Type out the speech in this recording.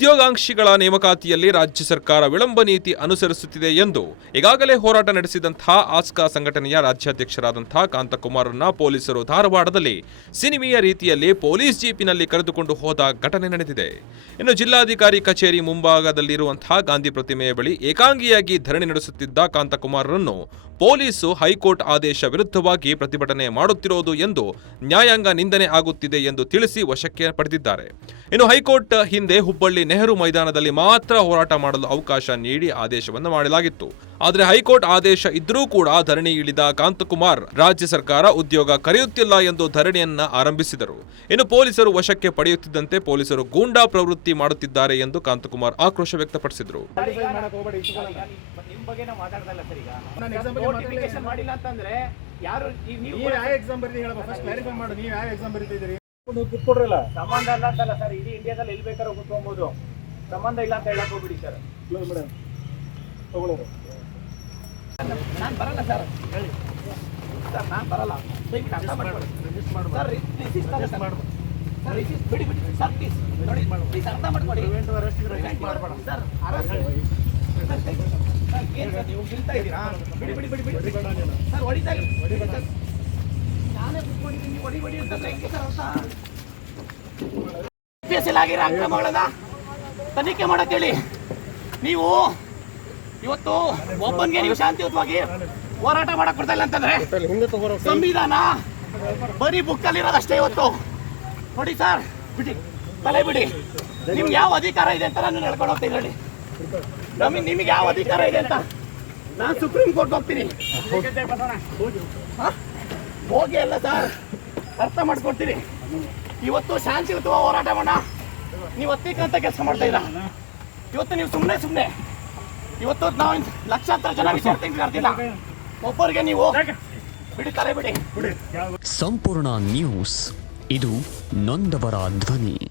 ಉದ್ಯೋಗಾಂಕ್ಷಿಗಳ ನೇಮಕಾತಿಯಲ್ಲಿ ರಾಜ್ಯ ಸರ್ಕಾರ ವಿಳಂಬ ನೀತಿ ಅನುಸರಿಸುತ್ತಿದೆ ಎಂದು ಈಗಾಗಲೇ ಹೋರಾಟ ನಡೆಸಿದಂತಹ ಆಸ್ಕಾ ಸಂಘಟನೆಯ ರಾಜ್ಯಾಧ್ಯಕ್ಷರಾದಂತಹ ಕಾಂತಕುಮಾರನ್ನ ಪೊಲೀಸರು ಧಾರವಾಡದಲ್ಲಿ ಸಿನಿಮೀಯ ರೀತಿಯಲ್ಲಿ ಪೊಲೀಸ್ ಜೀಪಿನಲ್ಲಿ ಕರೆದುಕೊಂಡು ಹೋದ ಘಟನೆ ನಡೆದಿದೆ. ಇನ್ನು ಜಿಲ್ಲಾಧಿಕಾರಿ ಕಚೇರಿ ಮುಂಭಾಗದಲ್ಲಿರುವಂತಹ ಗಾಂಧಿ ಪ್ರತಿಮೆಯ ಬಳಿ ಏಕಾಂಗಿಯಾಗಿ ಧರಣಿ ನಡೆಸುತ್ತಿದ್ದ ಕಾಂತಕುಮಾರರನ್ನು ಪೊಲೀಸರು ಹೈಕೋರ್ಟ್ ಆದೇಶ ವಿರುದ್ಧವಾಗಿ ಪ್ರತಿಭಟನೆ ಮಾಡುತ್ತಿರುವುದು ಎಂದು ನ್ಯಾಯಾಂಗ ನಿಂದನೆ ಆಗುತ್ತಿದೆ ಎಂದು ತಿಳಿಸಿ ವಶಕ್ಕೆ ಪಡೆದಿದ್ದಾರೆ. ಇನ್ನು ಹೈಕೋರ್ಟ್ ಹಿಂದೆ ಹುಬ್ಬಳ್ಳಿ ನೆಹರು ಮೈದಾನದಲ್ಲಿ ಮಾತ್ರ ಹೋರಾಟ ಮಾಡಲು ಅವಕಾಶ ನೀಡಿ ಆದೇಶವನ್ನು ಮಾಡಲಾಗಿತ್ತು. ಆದರೆ ಹೈಕೋರ್ಟ್ ಆದೇಶ ಇದ್ರೂ ಕೂಡ ಧರಣಿ ಇಳಿದ ಕಾಂತಕುಮಾರ್ ರಾಜ್ಯ ಸರ್ಕಾರ ಉದ್ಯೋಗ ಕರೆಯುತ್ತಿಲ್ಲ ಎಂದು ಧರಣಿಯನ್ನ ಆರಂಭಿಸಿದರು. ಇನ್ನು ಪೊಲೀಸರು ವಶಕ್ಕೆ ಪಡೆಯುತ್ತಿದ್ದಂತೆ ಪೊಲೀಸರು ಗೂಂಡಾ ಪ್ರವೃತ್ತಿ ಮಾಡುತ್ತಿದ್ದಾರೆ ಎಂದು ಕಾಂತಕುಮಾರ್ ಆಕ್ರೋಶ ವ್ಯಕ್ತಪಡಿಸಿದರು. ಸಂಬಂಧ ಅಲ್ಲ ಅಂತಲ್ಲ ಸರ್, ಇಡೀ ಇಂಡಿಯಾದಲ್ಲಿ ಎಲ್ಲಿ ಬೇಕಾದ್ರೂ ಕೂತ್ಕೊಬಹುದು. ಸಂಬಂಧ ಇಲ್ಲ ಅಂತ ಹೇಳಕ್ ಹೋಗ್ಬಿಡಿ ಸರ್. ನಾನು ಬರಲ್ಲ ಸರ್, ಸರ್ ನಾನು ಬರಲ್ಲ. ಅರ್ಥ ಮಾಡ್ಕೊಳ್ಳಿ ಸರ್, ಬಿಡಿ ಬಿಡಿ ಸರ್, ಪ್ಲೀಸ್ ನೋಡಿ, ಪ್ಲೀಸ್ ಅರ್ಥ ಮಾಡ್ಕೊಳ್ಳಿ ಸರ್. ಏನು ಸರ್ ನೀವು ನಿಲ್ತಾ ಇದ್ದೀರಾ? ಬಿಡಿ ಬಿಡಿ ಬಿಡಿ ಬಿಡಿ ಸರ್, ಹೊಡಿತಾ ಇಲ್ಲ. ನಾನೇ ಕುತ್ಕೊಂಡಿದ್ದೀನಿ, ಹೊಡಿ ಅಂತಂದ್ರೆ ಹೆಂಗೆ ಸರ್ ಅರ್ಥ? ಆಗಿರೋ ಅಕ್ರಮಗಳನ್ನ ತನಿಖೆ ಮಾಡಕ್ ಹೇಳಿ. ನೀವು ಇವತ್ತು ಒಬ್ಬನಿಗೆ ನೀವು ಶಾಂತಿಯುತವಾಗಿ ಹೋರಾಟ ಮಾಡಕ್ ಬರ್ತಾ ಇಲ್ಲ ಅಂತಂದ್ರೆ ಸಂವಿಧಾನ ಬರೀ ಬುಕ್ಕಲ್ಲಿ ಇರೋದಷ್ಟೇ. ಇವತ್ತು ನೋಡಿ ಸರ್, ಬಿಡಿ ತಲೆ ಬಿಡಿ. ನಿಮ್ಗೆ ಯಾವ ಅಧಿಕಾರ ಇದೆ ಅಂತ ನಾನು ಹೇಳ್ಕೊಂಡು ಹೋಗ್ತೀನಿ. ಹೇಳಿ ನಿಮಗೆ ಯಾವ ಅಧಿಕಾರ ಇದೆ ಅಂತ. ನಾನು ಸುಪ್ರೀಂ ಕೋರ್ಟ್ ಹೋಗ್ತೀನಿ. ಹೋಗಿ ಅಲ್ಲ ಸರ್, ಅರ್ಥ ಮಾಡ್ಕೊಡ್ತೀನಿ. ಇವತ್ತು ಶಾಂತಿಯುತ ಹೋರಾಟ ಮಾಡೋಣ. ನೀವು ಅತ್ಯಂತ ಕೆಲಸ ಮಾಡ್ತಾ ಇದ್ದೀರಾ. ಇವತ್ತು ನೀವು ಸುಮ್ಮನೆ ಇವತ್ತು ನಾವು ಲಕ್ಷಾಂತರ ಜನ ವಿದ್ಯಾರ್ಥಿಗಳು ಕರ್ತಿಲ್ಲ. ಒಬ್ಬರಿಗೆ ನೀವು ಬಿಡಿ, ತಲೆ ಬಿಡಿ. ಸಂಪೂರ್ಣ ನ್ಯೂಸ್, ಇದು ನೊಂದವರ ಧ್ವನಿ.